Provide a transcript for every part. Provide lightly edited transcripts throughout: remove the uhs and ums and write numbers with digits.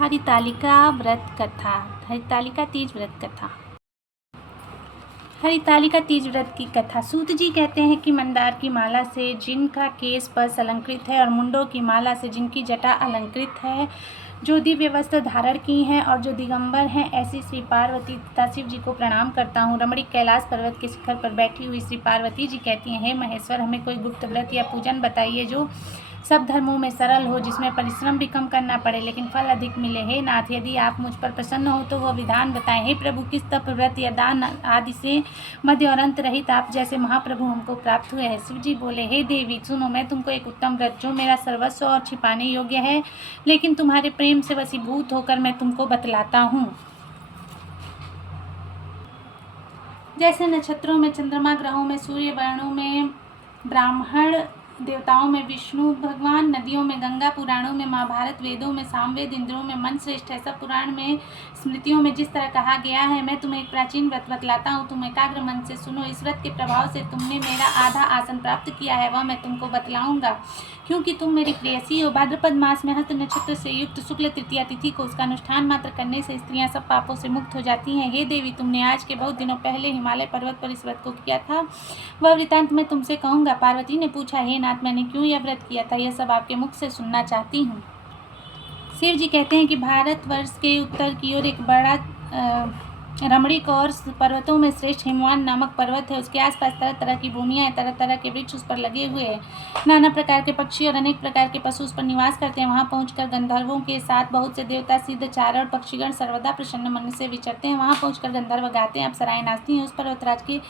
हरितालिका व्रत कथा। हरितालिका तीज व्रत कथा। हरितालिका तीज व्रत की कथा। सूत जी कहते हैं कि मंदार की माला से जिनका केस पस अलंकृत है और मुंडों की माला से जिनकी जटा अलंकृत है, जो दिव्य वस्त्र धारण की हैं और जो दिगंबर हैं, ऐसी श्री पार्वती तथा शिव जी को प्रणाम करता हूँ। रमणीक कैलाश पर्वत के शिखर पर बैठी हुई श्री पार्वती जी कहती हैं, हे महेश्वर, हमें कोई गुप्त व्रत या पूजन बताइए जो सब धर्मों में सरल हो, जिसमें परिश्रम भी कम करना पड़े लेकिन फल अधिक मिले। हे नाथ, यदि आप मुझ पर प्रसन्न हो तो वह विधान बताएं। हे प्रभु, किस तप, व्रत या दान आदि से मध्य और अंत रहित आप जैसे महाप्रभु हमको प्राप्त हुए हैं। शिव जी बोले, हे देवी सुनो, मैं तुमको एक उत्तम व्रत जो मेरा सर्वस्व और छिपाने योग्य है लेकिन तुम्हारे प्रेम से वशीभूत होकर मैं तुमको बतलाता हूँ। जैसे नक्षत्रों में चंद्रमा, ग्रहों में सूर्य, वर्णों में ब्राह्मण, देवताओं में विष्णु भगवान, नदियों में गंगा, पुराणों में महाभारत, वेदों में सामवेद, इंद्रों में मन श्रेष्ठ है, सब पुराण में स्मृतियों में जिस तरह कहा गया है, मैं तुम्हें एक प्राचीन व्रत बतलाता हूँ। तुम एकाग्र मन से सुनो। इस व्रत के प्रभाव से तुमने मेरा आधा आसन प्राप्त किया है, वह मैं तुमको बतलाऊंगा क्योंकि तुम मेरी प्रेयसी हो। भाद्रपद मास में हस्त नक्षत्र से युक्त शुक्ल तृतीया तिथि को उसका अनुष्ठान मात्र करने से स्त्रियां सब पापों से मुक्त हो जाती हैं। हे देवी, तुमने आज के बहुत दिनों पहले हिमालय पर्वत पर इस व्रत को किया था, वह वृतांत मैं तुमसे कहूँगा। पार्वती ने पूछा, हे नाथ, मैंने क्यों यह व्रत किया था, यह सब आपके मुख से सुनना चाहती हूँ। शिव जी कहते हैं कि भारतवर्ष के उत्तर की ओर एक बड़ा रमणीक और पर्वतों में श्रेष्ठ हिमवान नामक पर्वत है। उसके आसपास तरह तरह की भूमियाँ हैं, तरह तरह के वृक्ष उस पर लगे हुए हैं, नाना प्रकार के पक्षी और अनेक प्रकार के पशु उस पर निवास करते हैं। वहाँ पहुंचकर गंधर्वों के साथ बहुत से देवता, सिद्ध, चारण, पक्षीगण सर्वदा प्रसन्न मन से विचरते हैं। वहाँ पहुंचकर गंधर्व गाते हैं, अप्सराएं नाचती हैं। उस पर्वतराज के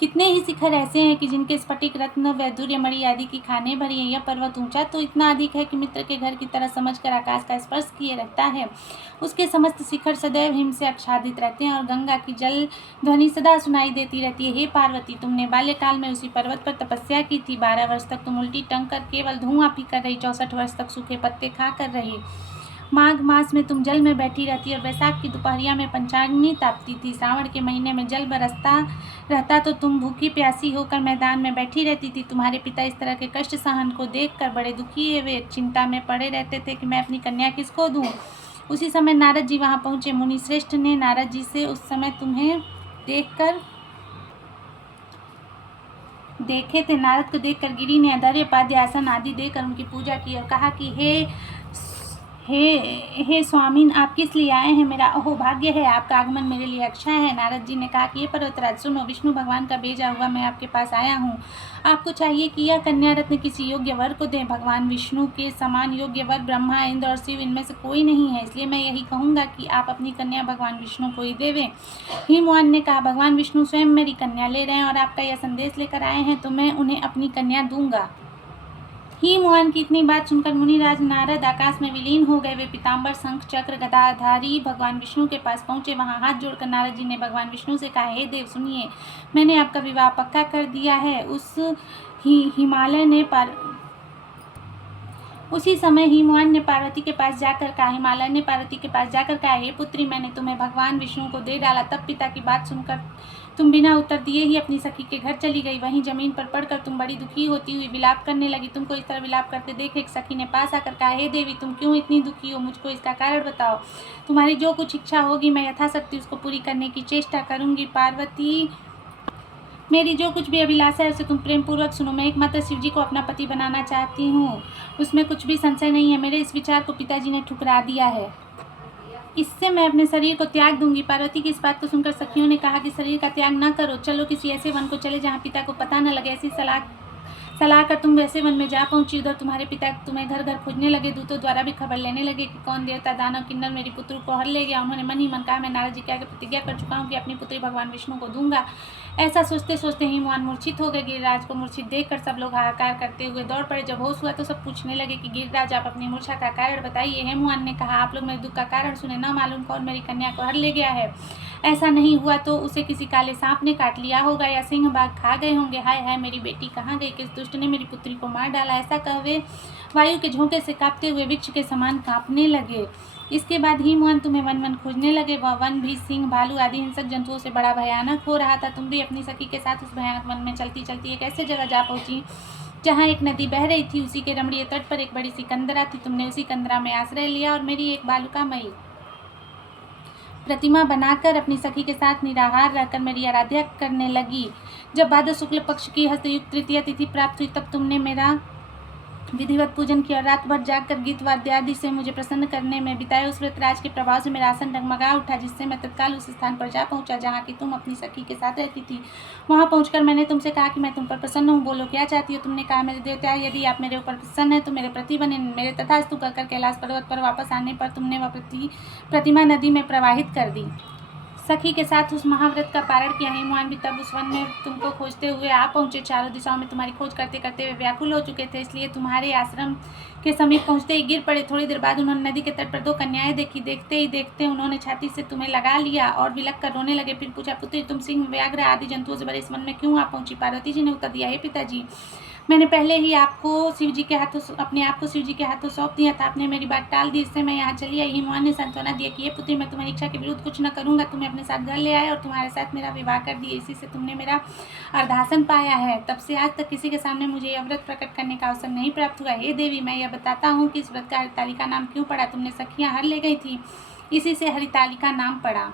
कितने ही शिखर ऐसे हैं कि जिनके स्फटिक, रत्न, वैदुर्य, मणि आदि की खानें भरी हैं। यह पर्वत ऊंचा तो इतना अधिक है कि मित्र के घर की तरह समझकर आकाश का स्पर्श किए रहता है। उसके समस्त शिखर सदैव हिम से आच्छादित रहते हैं और गंगा की जल ध्वनि सदा सुनाई देती रहती है। हे पार्वती, तुमने बाल्यकाल में उसी पर्वत पर तपस्या की थी। 12 वर्ष तक तुम उल्टी टंग कर केवल धुआं पी कर रही, 64 वर्ष तक सूखे पत्ते खा कर रही। माघ मास में तुम जल में बैठी रहती और वैशाख की दोपहरिया में पंचाग्नि तापती थी। श्रावण के महीने में जल बरसता रहता तो तुम भूखी प्यासी होकर मैदान में बैठी रहती थी। तुम्हारे पिता इस तरह के कष्ट सहन को देखकर बड़े दुखी है, वे चिंता में पड़े रहते थे कि मैं अपनी कन्या किसको दूं। उसी समय नारद जी वहां पहुंचे। मुनि श्रेष्ठ ने नारद जी से उस समय तुम्हें देखे थे। नारद को देखकर गिरी ने अधर्य पाद्य आसन आदि देकर उनकी पूजा की और कहा कि हे स्वामीन, आप किस लिए आए हैं? मेरा अहो भाग्य है, आपका आगमन मेरे लिए अक्षय है। नारद जी ने कहा कि ये पर्वतराज सुनो, विष्णु भगवान का भेजा हुआ मैं आपके पास आया हूँ। आपको चाहिए कि यह कन्या रत्न किसी योग्य वर को दें। भगवान विष्णु के समान योग्य वर ब्रह्मा, इंद्र और शिव इनमें से कोई नहीं है, इसलिए मैं यही कहूँगा कि आप अपनी कन्या भगवान विष्णु को ही देवें। हिमवान ने कहा, भगवान विष्णु स्वयं मेरी कन्या ले रहे हैं और आपका यह संदेश लेकर आए हैं तो मैं उन्हें अपनी कन्या दूंगा। हिमवान की इतनी बात सुनकर मुनिराज नारद आकाश में विलीन हो गए। वे पीताम्बर, शंख, चक्र, गदाधारी भगवान विष्णु के पास पहुंचे। वहां हाथ जोड़कर नारद जी ने भगवान विष्णु से कहा, हे देव सुनिए, मैंने आपका विवाह पक्का कर दिया है। उसी समय हिमवान ने पार्वती के पास जाकर कहा, हिमालय ने पार्वती के पास जाकर कहा, हे पुत्री, मैंने तुम्हें भगवान विष्णु को दे डाला। तब पिता की बात सुनकर तुम बिना उत्तर दिए ही अपनी सखी के घर चली गई। वहीं जमीन पर पड़कर तुम बड़ी दुखी होती हुई विलाप करने लगी। तुमको इस तरह विलाप करते देख एक सखी ने पास आकर कहा, हे देवी, तुम क्यों इतनी दुखी हो? मुझको इसका कारण बताओ। तुम्हारी जो कुछ इच्छा होगी मैं यथाशक्ति उसको पूरी करने की चेष्टा करूंगी। पार्वती, मेरी जो कुछ भी अभिलाषा है उसे तुम प्रेम पूर्वक सुनो। मैं एकमात्र शिव जी को अपना पति बनाना चाहती हूँ, उसमें कुछ भी संशय नहीं है। मेरे इस विचार को पिताजी ने ठुकरा दिया है, इससे मैं अपने शरीर को त्याग दूंगी। पार्वती की इस बात को सुनकर सखियों ने कहा कि शरीर का त्याग न करो, चलो किसी ऐसे वन को चले जहाँ पिता को पता न लगे। ऐसी सलाह कर तुम वैसे वन में जा पहुंची। उधर तुम्हारे पिता तुम्हें घर घर खोजने लगे, दूतों द्वारा भी खबर लेने लगे कि कौन देवता, दानव, किन्नर मेरी पुत्र को हर ले गया। उन्होंने मन ही मन कहा, मैं नारद जी के आगे प्रतिज्ञा कर चुका हूँ कि अपनी पुत्री भगवान विष्णु को दूंगा। ऐसा सोचते सोचते हिमवान मूर्छित हो गए। गिरिराज को मूर्छित देखकर सब लोग हाहाकार करते हुए दौड़ पड़े। जब होश हुआ तो सब पूछने लगे कि गिरिराज, आप अपनी मूर्छा का कारण बताइए। हिमवान ने कहा, आप लोग मेरे दुख का कारण सुने, न मालूम कौन मेरी कन्या को हर ले गया है। ऐसा नहीं हुआ तो उसे किसी काले सांप ने काट लिया होगा या सिंह बाघ खा गए होंगे। हाय हाय, मेरी बेटी कहाँ गई? किस दुष्ट ने मेरी पुत्री को मार डाला? ऐसा कह वे वायु के झोंके से कांपते हुए वृक्ष के समान कांपने लगे। इसके बाद हिमवान तुम्हें वन वन खोजने लगे। वह वन भी सिंह, भालू आदि हिंसक जंतुओं से बड़ा भयानक हो रहा था। तुम भी अपनी सखी के साथ उस भयानक वन में चलती चलती एक ऐसे जगह जा पहुंची जहाँ एक नदी बह रही थी उसी के रमणीय तट पर एक बड़ी सी कंदरा थी। तुमने उसी कंदरा में आश्रय लिया और मेरी एक बालुकामयी प्रतिमा बनाकर अपनी सखी के साथ निराहार रहकर मेरी आराध्या करने लगी। जब भाद्र शुक्ल पक्ष की हस्तयुक्त तृतीया तिथि प्राप्त हुई तब तुमने मेरा विधिवत पूजन किया और रात भर जागकर गीत वाद्य आदि से मुझे प्रसन्न करने में बिताए। उस व्रतराज के प्रभाव से मेरा आसन डगमगा उठा, जिससे मैं तत्काल उस स्थान पर जा पहुंचा जहाँ की तुम अपनी सखी के साथ रहती थी। वहां पहुंचकर मैंने तुमसे कहा कि मैं तुम पर प्रसन्न हूँ, बोलो क्या चाहती हो। तुमने कहा, मेरे देवता, यदि आप मेरे ऊपर प्रसन्न है तो मेरे प्रति बने। मेरे तथास्तु कहकर कैलाश पर्वत पर वापस आने पर तुमने वह प्रतिमा नदी में प्रवाहित कर दी। सखी के साथ उस महाव्रत का पारण किया। हिमवान भी तब उस वन में तुमको खोजते हुए आ पहुंचे। चारों दिशाओं में तुम्हारी खोज करते करते वे व्याकुल हो चुके थे, इसलिए तुम्हारे आश्रम के समीप पहुंचते ही गिर पड़े। थोड़ी देर बाद उन्होंने नदी के तट पर 2 कन्याएं देखी। देखते ही देखते उन्होंने छाती से तुम्हें लगा लिया और विलक कर रोने लगे। फिर पूछा, पुत्री, तुम सिंह, व्याघ्र आदि जंतुओं से भरे इस वन में क्यों आ पहुंची। पार्वती जी ने उत्तर दिया, हे पिताजी, मैंने पहले ही अपने आप को शिव जी के हाथों सौंप दिया था। आपने मेरी बात टाल दी, इससे मैं यहाँ चली आई। हिमवान ने सांत्वना दिया कि ये पुत्री, मैं तुम्हारी इच्छा के विरुद्ध कुछ न करूँगा। तुम्हें अपने साथ घर ले आए और तुम्हारे साथ मेरा विवाह कर दिए। इसी से तुमने मेरा अर्धासन पाया है। तब से आज तक किसी के सामने मुझे यह व्रत प्रकट करने का अवसर नहीं प्राप्त हुआ। हे देवी, मैं यह बताता हूँ कि इस व्रत का हरितालिका नाम क्यों पड़ा। तुमने सखियाँ हर ले गई थी, इसी से हरितालिका नाम पड़ा।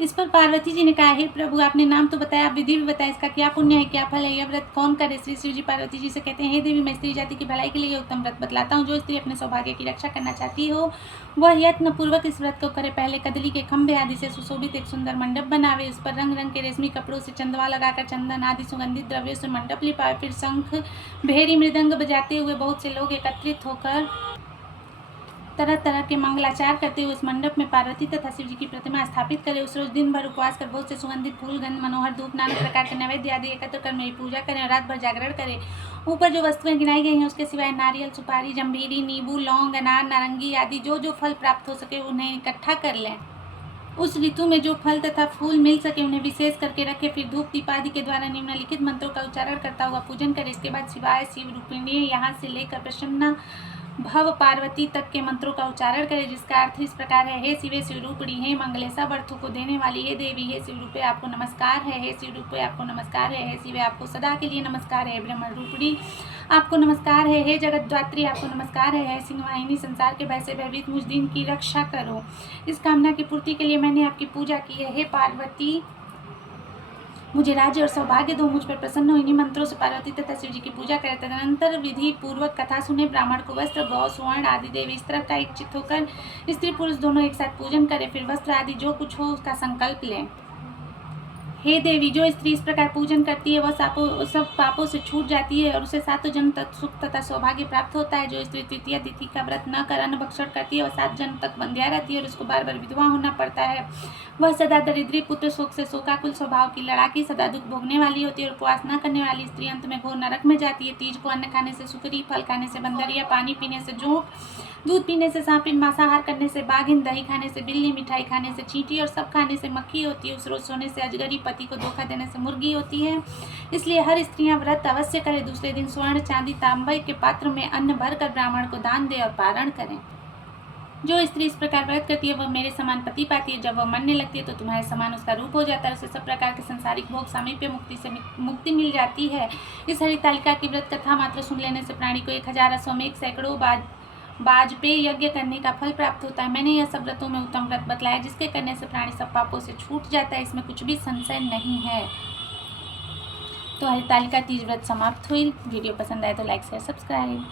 इस पर पार्वती जी ने कहा, हे प्रभु, आपने नाम तो बताया, आप विधि भी बताया, इसका क्या पुण्य है, क्या फल है, यह व्रत कौन करे। श्री शिव जी पार्वती जी से कहते हैं, हे देवी, मैं स्त्री जाति की भलाई के लिए उत्तम व्रत बतलाता हूँ। जो स्त्री अपने सौभाग्य की रक्षा करना चाहती हो वह यत्न पूर्वक इस व्रत को करे। पहले कदली के खंभे आदि से सुशोभित एक सुंदर मंडप बनावे। उस पर रंग रंग के रेशमी कपड़ों से चंदवा लगाकर चंदन आदि सुगंधित द्रव्यों से मंडप लिपावे। फिर शंख, भेरी, मृदंग बजाते हुए बहुत से लोग एकत्रित होकर तरह तरह के मंगलाचार करते हुए उस मंडप में पार्वती तथा शिव जी की प्रतिमा स्थापित करे। उस रोज दिन भर उपवास कर बहुत से सुगंधित फूल, गंध, मनोहर धूप, नाना प्रकार के नैवेद्य आदि एकत्र कर मेरी पूजा करें और रात भर जागरण करें। ऊपर जो वस्तुएं गिनाई गई हैं उसके सिवाय नारियल, सुपारी, जंभीरी, नींबू, लौंग, अनार, नारंगी आदि जो फल प्राप्त हो सके उन्हें इकट्ठा कर लें। उस ऋतु में जो फल तथा फूल मिल सके उन्हें विशेष करके रखे। फिर धूप दीप आदि के द्वारा निम्नलिखित मंत्रों का उच्चारण करता हुआ पूजन करे। इसके बाद शिवाय, शिव रूपिणी, यहाँ से लेकर प्रसन्ना भव पार्वती तक के मंत्रों का उच्चारण करे, जिसका अर्थ इस प्रकार है, हे शिवे शिवरूपिणी, हे मंगले, सब अर्थों को देने वाली, हे देवी, हे शिव रूपे आपको नमस्कार है, हे शिव रूपे आपको नमस्कार है, हे शिवे आपको सदा के लिए नमस्कार है, ब्रह्मण रूपिणी आपको नमस्कार है, हे जगद्धात्री आपको नमस्कार है, हे सिंहवाहिनी, संसार के भय से भयभीत मुझ दिन की रक्षा करो। इस कामना की पूर्ति के लिए मैंने आपकी पूजा की है। हे पार्वती, मुझे राज्य और सौभाग्य दो। मुझ पर प्रसन्न हो। इन्हीं मंत्रों से पार्वती तथा शिव जी की पूजा करे। तदनंतर विधि पूर्वक कथा सुने। ब्राह्मण को वस्त्र, गौ, स्वर्ण आदि देवी इस तरह का इच्छित होकर स्त्री पुरुष दोनों एक साथ पूजन करे। फिर वस्त्र आदि जो कुछ हो उसका संकल्प लें। हे देवी, जो स्त्री इस प्रकार पूजन करती है वह सब पापों से छूट जाती है और उसे सातों जन्म तक सुख तथा सौभाग्य प्राप्त होता है। जो स्त्री तृतीया तिथि का व्रत न कर अन्न भक्षण करती है वह 7 जन्म तक बंध्या रहती है और उसको बार बार विधवा होना पड़ता है। वह सदा दरिद्री, पुत्र शोक से शोकाकुल स्वभाव की, लड़ाकी, सदा दुख भोगने वाली होती है और उपवास न करने वाली स्त्री अंत में घोर नरक में जाती है। तीज को अन्न खाने से सुकरी, फल खाने से बंदरिया, पानी पीने से जोंक, दूध पीने से सांपिन, मांसाहार करने से बाघिन, दही खाने से बिल्ली, मिठाई खाने से चींटी और सब खाने से मक्खी होती है। उस रोज सोने से अजगरी, पति को धोखा देने से मुर्गी होती है। इसलिए हर स्त्रियां व्रत अवश्य करें। दूसरे दिन स्वर्ण, चांदी, तांबे के पात्र में अन्न भरकर ब्राह्मण को दान दे और पारण करें। जो स्त्री इस प्रकार व्रत करती है वह मेरे समान पति पाती है। जब वह मरने लगती है तो तुम्हारे समान उसका रूप हो जाता है। उसे सब प्रकार के संसारिक भोग, सामीप्य, मुक्ति से मुक्ति मिल जाती है। इस हरितालिका की व्रत कथा मात्र सुन लेने से प्राणी को 1000 अश्वमेध, सैकड़ों वाजपेयी यज्ञ करने का फल प्राप्त होता है। मैंने यह सब व्रतों में उत्तम व्रत बतलाया जिसके करने से प्राणी सब पापों से छूट जाता है। इसमें कुछ भी संशय नहीं है। तो हरितालिका तीज व्रत समाप्त हुई। वीडियो पसंद आए तो लाइक शेयर सब्सक्राइब।